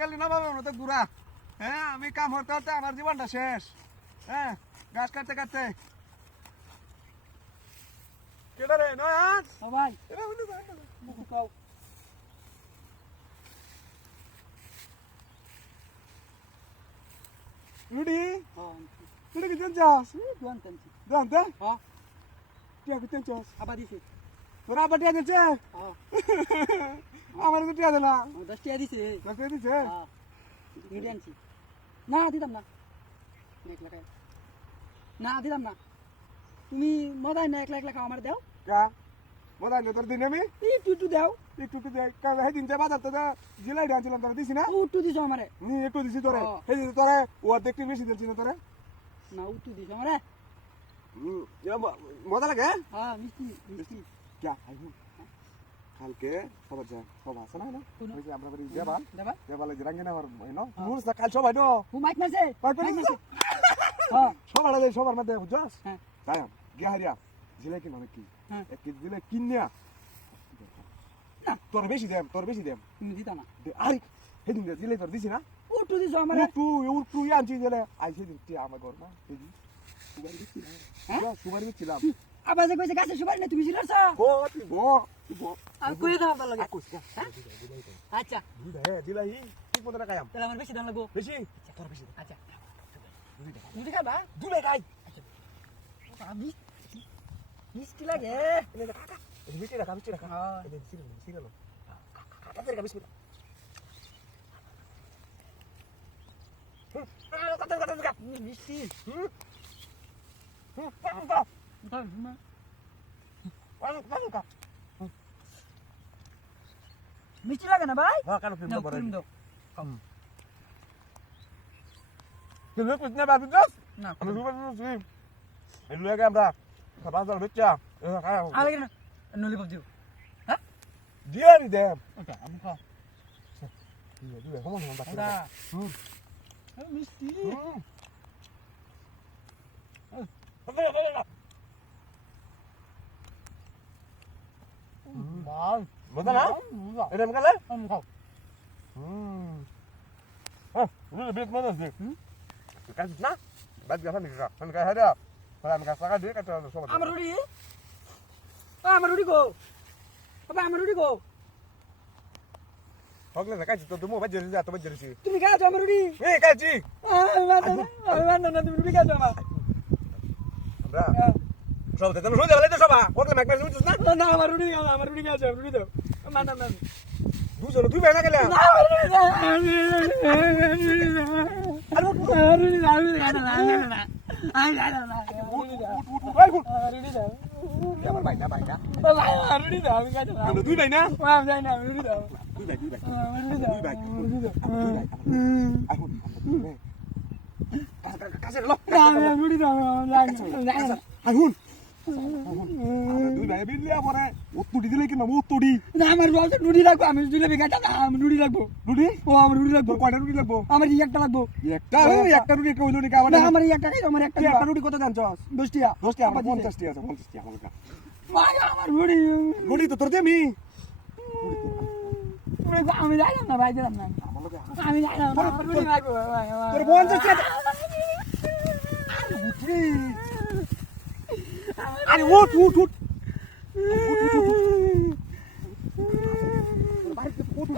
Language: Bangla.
গেলি না বাবা তো গুড়া। হ্যাঁ আমি কাম করতে করতে আমার জীবনটা শেষ। হ্যাঁ গাছ কাটতে কাটতে কেডা রে নয়ন ও ভাই এরা হইলো না মুখ কাও রুডি হ্যাঁ তুই কি জানছস দুয়ান টানছি জানতে হ্যাঁ টিয়া কি জানছস আবার দিছে তোরা আবার টিয়া দিচ্ছে হ্যাঁ আমার তো টিয়া দে না 10 টাকা দিছে রাখতে দিছে হ্যাঁ ভিডিও আনছি না দিতাম না এক লাখ না দিতাম না তুমি মদাই না 1 লাখ লাখ আমার দাও কা মোদা নে তোর দিনে আমি একটু দাও একটু দে কা হে দিন যে বাজার তো জিলাই ডানছিলাম তোরা দিছি না একটু দিছো আমারে নি একটু দিছি তোরে হ্যাঁ। হে দিছি তোরে ও দেখতে বেশি দিলছি না তোরে না একটু দিছো আমারে মজা লাগে হ্যাঁ মিষ্টি মিষ্টি কে আইবো কালকে সবার যা সব আছে না কোন? ওই যে আমরা বাড়ি দেবা দেবা দেবালে যে রাঙ্গিনা আমার এনো হ্যাঁ। মুস না কাল সবাই নো ও মাইক মারছে পাইপ মাইক মারছে হ্যাঁ সবার আগে সবার মধ্যে বুঝছস হ্যাঁ তাই গিয়ারিয়া জিলাই কি মানে কি হ্যাঁ এক কেজি দিলে কিনিয়া না। তোর বেশি দেম তুমি দিতা না আরে হেদিন জিলাই তোর দিছি না একটু দিছো আমারে তুই আনছি দিলে আইছে দিচ্ছি আমার ঘর না হেদি সুগারি দিচ্ছিলাম হ্যাঁ? সুগারি দিচ্ছিলাম আবার যে কইছে গাছে সুপারি না তুমি ছিলাছ গো তুই গো আমি কই দাও ভালো লাগে হ্যাঁ আচ্ছা দিলাই ঠিক মতো রাখায়াম তাহলে আমার বেশি দাম লাগবো বেশি তোর বেশি আচ্ছা তুমি খাবা দুলাই গাই আমি মিষ্টি লাগে মিষ্টি রাখা হ্যাঁ সিরিয়াল কাছে রাখা বিস্কুট মিষ্টি মিষ্টি লাগে না ভাই হ্যাঁ কারণ নাও ক্রিম দাও তুমি কুছ না বাবু দস না আমি রুবা রুবি এই লুয়া আমরা খাবার দাও বেচা আগে না নলিপপ দিও হ্যাঁ দিয়া নি দেম ওটা আমি খাও দিয়া কমন না বাকি এটা মিষ্টি বাহ মজা না এটা মগালে আমি খাও রুবি বেশ মজা আছে কাজ না বাদ গা ফানি কা ফানি কা হাদা ফানি কা সাকা দিয়ে কাটা সব আমার রুটি গো বাবা আমার রুটি গো হগলে না কাজ তো তুমি বাজে যা তো বাজে ছি তুমি খাও আমার রুটি এই কাজি আমি মানো না তুমি রুটি খাও আমার আমরা সব দেখতে শুনে যাবে তো সবা হগলে ম্যাক ম্যাচ বুঝছ না না আমার রুটি খাও রুটি দাও মানা না দুজন তুই বাইনা গেলে আমার বাইনা বাইনা তুই বাইনা তুই বাই এখন কাছে লো এখন দুই ভাই বিলিয়া পরে উত্তুড়ি দিলে কি না উত্তুড়ি আমার রুটি লাগবো আমি জিলেবি কাটা না আমি রুটি লাগবো রুটি ও আমার রুটি লাগবো কয়টা রুটি লাগবো আমার একটা লাগবো একটা একটা রুটি একটা হইলো নাকি না আমার একটা খাই আমার একটা একটা রুটি কত জানছস 10 টাকা 10 টাকা 50 টাকা আছে 50 টাকা আমার ভাই আমার রুটি রুটি তো তোর দেমি আমি যাইলাম না ভাই দিলাম না আমি যাইলাম রুটি লাগবো তোর 50 টাকা আরে উঠ উঠ উঠ বাড়িতে উঠ